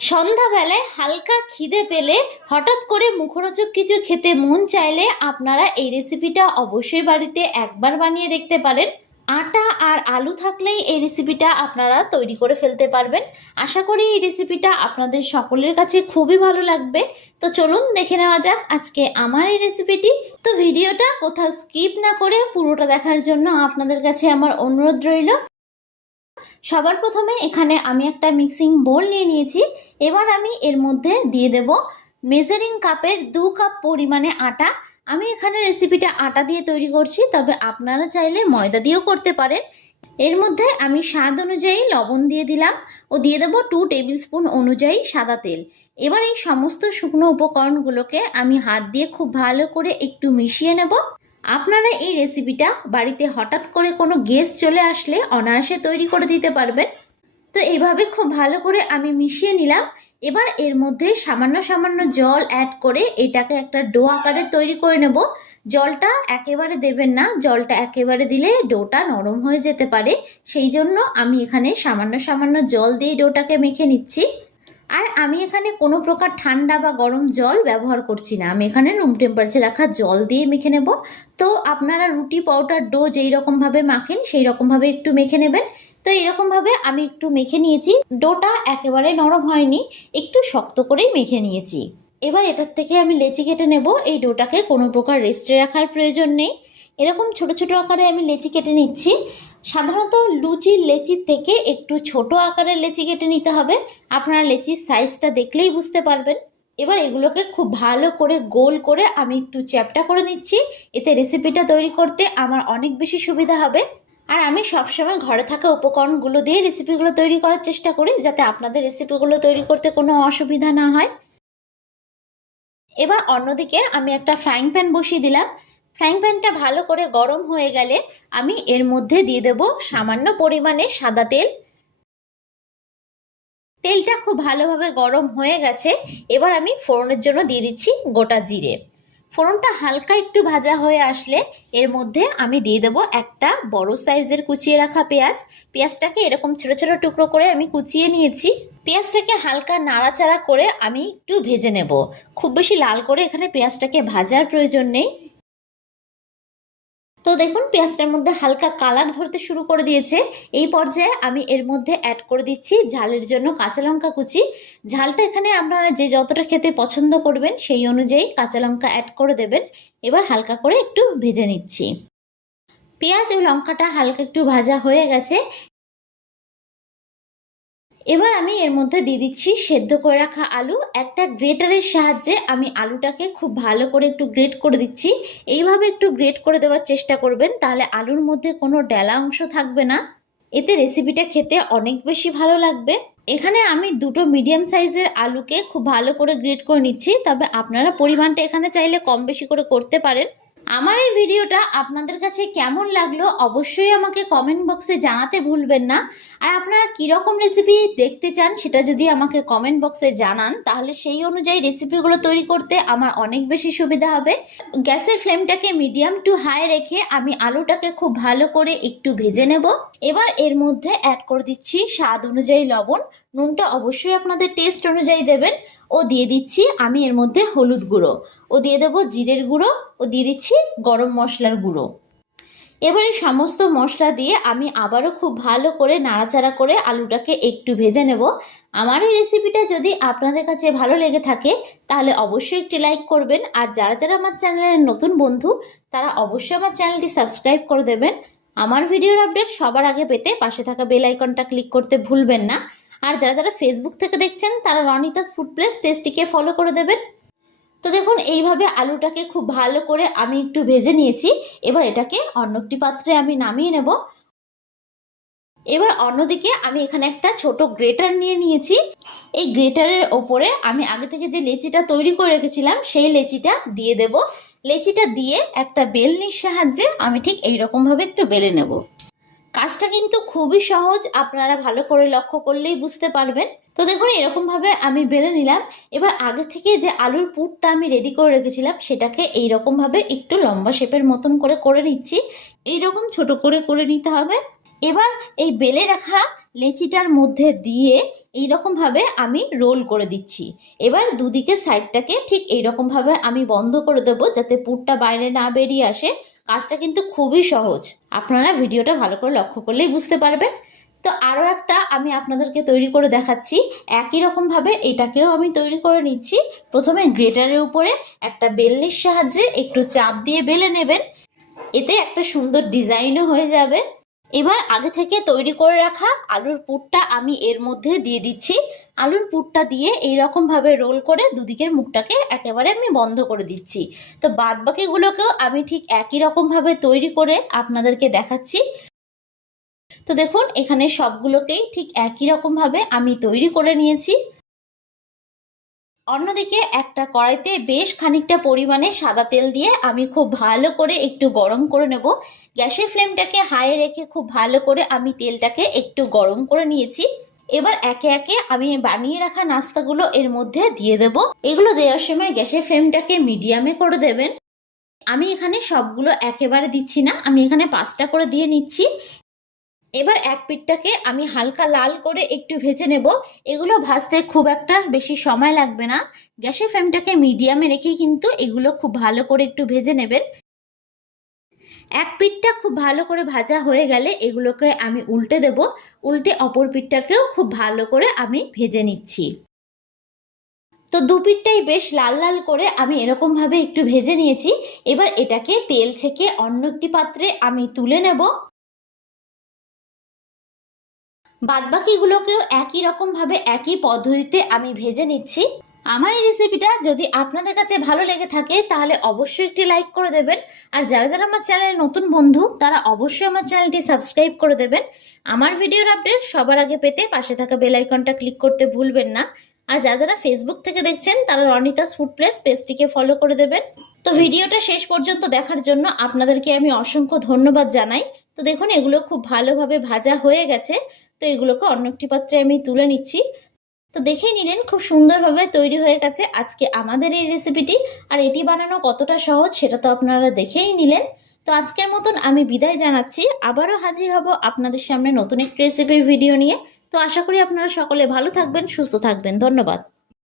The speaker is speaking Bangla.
সন্ধ্যাবেলায় হালকা খিদে পেলে হঠাৎ করে মুখরোচক কিছু খেতে মন চাইলে আপনারা এই রেসিপিটা অবশ্যই বাড়িতে একবার বানিয়ে দেখতে পারেন। আটা আর আলু থাকলেই এই রেসিপিটা আপনারা তৈরি করে ফেলতে পারবেন। আশা করি এই রেসিপিটা আপনাদের সকলের কাছে খুবই ভালো লাগবে। তো চলুন দেখে নেওয়া যাক আজকে আমার এই রেসিপিটি তো ভিডিওটা কোথাও স্কিপ না করে পুরোটা দেখার জন্য আপনাদের কাছে আমার অনুরোধ রইল। সবার প্রথমে এখানে আমি একটা মিক্সিং বোল নিয়ে নিয়েছি। এবার আমি এর মধ্যে দিয়ে দেব মেজারিং কাপের দু কাপ পরিমাণে আটা। আমি এখানে রেসিপিটা আটা দিয়ে তৈরি করছি, তবে আপনারা চাইলে ময়দা দিয়েও করতে পারেন। এর মধ্যে আমি স্বাদ অনুযায়ী লবণ দিয়ে দিলাম। ও দিয়ে দেবো টু টেবিল স্পুন অনুযায়ী সাদা তেল। এবার এই সমস্ত শুকনো উপকরণগুলোকে আমি হাত দিয়ে খুব ভালো করে একটু মিশিয়ে নেব। আপনারা এই রেসিপিটা বাড়িতে হঠাৎ করে কোনো গেস্ট চলে আসলে অনায়াসে তৈরি করে দিতে পারবেন। তো এইভাবে খুব ভালো করে আমি মিশিয়ে নিলাম। এবার এর মধ্যে সামান্য সামান্য জল অ্যাড করে এটাকে একটা ডো আকারে তৈরি করে নেব। জলটা একেবারে দেবেন না, জলটা একেবারে দিলে ডোটা নরম হয়ে যেতে পারে। সেই জন্য আমি এখানে সামান্য সামান্য জল দিয়ে ডোটাকে মেখে নিচ্ছি। আর আমি এখানে কোনো প্রকার ঠান্ডা বা গরম জল ব্যবহার করছি না। আমি এখানে রুম টেম্পারেচার রাখা জল দিয়ে মেখে নেব। তো আপনারা রুটি পাউডার ডো যেই রকমভাবে মাখেন, সেই রকমভাবে একটু মেখে নেবেন। তো এরকমভাবে আমি একটু মেখে নিয়েছি। ডোটা একেবারে নরম হয়নি, একটু শক্ত করেই মেখে নিয়েছি। এবার এটার থেকে আমি লেচি কেটে নেব। এই ডোটাকে কোনো প্রকার রেস্টে রাখার প্রয়োজন নেই। এরকম ছোট ছোট আকারে আমি লেচি কেটে নিচ্ছি। সাধারণত লুচির লেচির থেকে একটু ছোট আকারের লেচি কেটে নিতে হবে। আপনারা লেচির সাইজটা দেখলেই বুঝতে পারবেন। এবার এগুলোকে খুব ভালো করে গোল করে আমি একটু চ্যাপটা করে নিচ্ছি। এতে রেসিপিটা তৈরি করতে আমার অনেক বেশি সুবিধা হবে। আর আমি সবসময় ঘরে থাকা উপকরণগুলো দিয়ে রেসিপিগুলো তৈরি করার চেষ্টা করি, যাতে আপনাদের রেসিপিগুলো তৈরি করতে কোনো অসুবিধা না হয়। এবার অন্যদিকে আমি একটা ফ্রাইং প্যান বসিয়ে দিলাম। ফ্রাইং প্যানটা ভালো করে গরম হয়ে গেলে আমি এর মধ্যে দিয়ে দেব সামান্য পরিমাণে সাদা তেল। তেলটা খুব ভালোভাবে গরম হয়ে গেছে। এবার আমি ফোড়নের জন্য দিয়ে দিচ্ছি গোটা জিরে। ফোড়নটা হালকা একটু ভাজা হয়ে আসলে এর মধ্যে আমি দিয়ে দেবো একটা বড় সাইজের কুচিয়ে রাখা পেঁয়াজ। পেঁয়াজটাকে এরকম ছোট ছোট টুকরো করে আমি কুচিয়ে নিয়েছি। পেঁয়াজটাকে হালকা নাড়াচাড়া করে আমি একটু ভেজে নেব। খুব বেশি লাল করে এখানে পেঁয়াজটাকে ভাজার প্রয়োজন নেই। তো দেখুন, পেঁয়াজটার মধ্যে হালকা কালার ধরতে শুরু করে দিয়েছে। এই পর্যায়ে আমি এর মধ্যে অ্যাড করে দিচ্ছি ঝালের জন্য কাঁচা লঙ্কা কুচি। ঝালটা এখানে আপনারা যে যতটা খেতে পছন্দ করবেন, সেই অনুযায়ী কাঁচা লঙ্কা অ্যাড করে দেবেন। এবার হালকা করে একটু ভেজে নিচ্ছি। পেঁয়াজ ও লঙ্কাটা হালকা একটু ভাজা হয়ে গেছে। এবার আমি এর মধ্যে দিয়ে দিচ্ছি সেদ্ধ করে রাখা আলু। একটা গ্রেটারের সাহায্যে আমি আলুটাকে খুব ভালো করে একটু গ্রেট করে দিচ্ছি। এইভাবে একটু গ্রেট করে দেওয়ার চেষ্টা করবেন, তাহলে আলুর মধ্যে কোনো ডেলা অংশ থাকবে না। এতে রেসিপিটা খেতে অনেক বেশি ভালো লাগবে। এখানে আমি দুটো মিডিয়াম সাইজের আলুকে খুব ভালো করে গ্রেট করে নিচ্ছি, তবে আপনারা পরিমাণটা এখানে চাইলে কম বেশি করে করতে পারেন। আমার এই ভিডিওটা আপনাদের কাছে কেমন লাগল অবশ্যই আমাকে কমেন্ট বক্সে জানাতে ভুলবেন না। আর আপনারা কীরকম রেসিপি দেখতে চান সেটা যদি আমাকে কমেন্ট বক্সে জানান, তাহলে সেই অনুযায়ী রেসিপিগুলো তৈরি করতে আমার অনেক বেশি সুবিধা হবে। গ্যাসের ফ্লেমটাকে মিডিয়াম টু হাই রেখে আমি আলুটাকে খুব ভালো করে একটু ভেজে নেব। এবার এর মধ্যে অ্যাড করে দিচ্ছি স্বাদ অনুযায়ী লবণ। নুনটা অবশ্যই আপনাদের টেস্ট অনুযায়ী দেবেন। ও দিয়ে দিচ্ছি আমি এর মধ্যে হলুদ গুঁড়ো। ও দিয়ে দেবো জিরের গুঁড়ো, ও দিয়ে দিচ্ছি গরম মশলার গুঁড়ো। এবার এই সমস্ত মশলা দিয়ে আমি আবারও খুব ভালো করে নাড়াচাড়া করে আলুটাকে একটু ভেজে নেব। আমার এই রেসিপিটা যদি আপনাদের কাছে ভালো লেগে থাকে, তাহলে অবশ্যই একটি লাইক করবেন। আর যারা যারা আমার চ্যানেলের নতুন বন্ধু, তারা অবশ্যই আমার চ্যানেলটি সাবস্ক্রাইব করে দেবেন। আমার ভিডিওর আপডেট সবার আগে পেতে পাশে থাকা বেল আইকনটা ক্লিক করতে ভুলবেন না। আর যারা যারা ফেসবুক থেকে দেখছেন, তারা রনিতাস ফুড প্লেস পেজটিকে ফলো করে দেবেন। তো দেখুন, এইভাবে আলুটাকে খুব ভালো করে আমি একটু ভেজে নিয়েছি। এবার এটাকে অন্য একটি পাত্রে আমি নামিয়ে নেব। এবার অন্যদিকে আমি এখানে একটা ছোট গ্রেটার নিয়ে নিয়েছি। এই গ্রেটারের ওপরে আমি আগে থেকে যে লেচিটা তৈরি করে রেখেছিলাম, সেই লেচিটা দিয়ে দেব। লেচিটা দিয়ে একটা বেলনির সাহায্যে আমি ঠিক এইরকমভাবে একটু বেলে নেব। কাজটা কিন্তু খুবই সহজ, আপনারা ভালো করে লক্ষ্য করলেই বুঝতে পারবেন। তো দেখুন, এরকমভাবে আমি বেলে নিলাম। এবার আগে থেকে যে আলুর পুরটা আমি রেডি করে রেখেছিলাম, সেটাকে এইরকমভাবে একটু লম্বা শেপের মতন করে করে নিচ্ছি। এইরকম ছোট করে করে নিতে হবে। এবার এই বেলে রাখা লেচিটার মধ্যে দিয়ে এইরকমভাবে আমি রোল করে দিচ্ছি। এবার দুদিকে সাইডটাকে ঠিক এইরকমভাবে আমি বন্ধ করে দেবো, যাতে পুরটা বাইরে না বেরিয়ে আসে। কাজটা কিন্তু খুবই সহজ। আপনারা ভিডিওটা ভালো করে লক্ষ্য করলেই বুঝতে পারবেন। তো আরও একটা আমি আপনাদেরকে তৈরি করে দেখাচ্ছি। একই রকমভাবে এটাকেও আমি তৈরি করে নিচ্ছি। প্রথমে গ্রেটারের উপরে একটা বেলনির সাহায্যে একটু চাপ দিয়ে বেলে নেবেন। এতে একটা সুন্দর ডিজাইনও হয়ে যাবে। এবার আগে থেকে তৈরি করে রাখা আলুর পুরটা আমি এর মধ্যে দিয়ে দিচ্ছি। আলুর পুরটা দিয়ে এইরকম ভাবে রোল করে দুদিকের মুখটাকে একেবারে আমি বন্ধ করে দিচ্ছি। তো বাদ বাকিগুলোকেও আমি ঠিক একই রকম ভাবে তৈরি করে আপনাদেরকে দেখাচ্ছি। তো দেখুন, এখানে সবগুলোকেই ঠিক একই রকম ভাবে আমি তৈরি করে নিয়েছি। অন্যদিকে একটা কড়াইতে বেশ খানিকটা পরিমাণে সাদা তেল দিয়ে আমি খুব ভালো করে একটু গরম করে নেব। গ্যাসের ফ্লেমটাকে হাই রেখে খুব ভালো করে আমি তেলটাকে একটু গরম করে নিয়েছি। এবার একে একে আমি বানিয়ে রাখা নাস্তাগুলো এর মধ্যে দিয়ে দেব। এগুলো দেওয়ার সময় গ্যাসের ফ্লেমটাকে মিডিয়ামে করে দেবেন। আমি এখানে সবগুলো একেবারে দিচ্ছি না, আমি এখানে পাঁচটা করে দিয়ে নিচ্ছি। এবার এক পিঠটাকে আমি হালকা লাল করে একটু ভেজে নেব। এগুলো ভাজতে খুব একটা বেশি সময় লাগবে না। গ্যাসের ফ্লেমটাকে মিডিয়ামে রেখেই কিন্তু এগুলো খুব ভালো করে একটু ভেজে নেবেন। এক পিঠটা খুব ভালো করে ভাজা হয়ে গেলে এগুলোকে আমি উল্টে দেব। উল্টে অপর পিঠটাকেও খুব ভালো করে আমি ভেজে নিচ্ছি। তো দু পিঠটাই বেশ লাল লাল করে আমি এরকমভাবে একটু ভেজে নিয়েছি। এবার এটাকে তেল ছেঁকে অন্য একটি পাত্রে আমি তুলে নেব। বাদবাকিগুলোকেও একই রকমভাবে একই পদ্ধতিতে আমি ভেজে নিচ্ছি। আমার এই রেসিপিটা যদি আপনাদের কাছে ভালো লেগে থাকে, তাহলে অবশ্যই একটি লাইক করে দেবেন। আর যারা যারা আমার চ্যানেলে নতুন বন্ধু, তারা অবশ্যই আমার চ্যানেলটি সাবস্ক্রাইব করে দেবেন। আমার ভিডিওর আপডেট সবার আগে পেতে পাশে থাকা বেল আইকনটা ক্লিক করতে ভুলবেন না। আর যারা যারা ফেসবুক থেকে দেখছেন, তারা রনিতাস ফুড প্লেস পেজটিকে ফলো করে দেবেন। তো ভিডিওটা শেষ পর্যন্ত দেখার জন্য আপনাদেরকে আমি অসংখ্য ধন্যবাদ জানাই। তো দেখুন, এগুলো খুব ভালোভাবে ভাজা হয়ে গেছে। তো এগুলোকে অন্য একটি পাত্রে আমি তুলে নিচ্ছি। তো দেখেই নিলেন, খুব সুন্দরভাবে তৈরি হয়ে গেছে আজকে আমাদের এই রেসিপিটি আর এটি বানানো কতটা সহজ সেটা তো আপনারা দেখেই নিলেন। তো আজকের মতন আমি বিদায় জানাচ্ছি। আবারও হাজির হব আপনাদের সামনে নতুন একটি রেসিপির ভিডিও নিয়ে। তো আশা করি আপনারা সকলে ভালো থাকবেন, সুস্থ থাকবেন। ধন্যবাদ।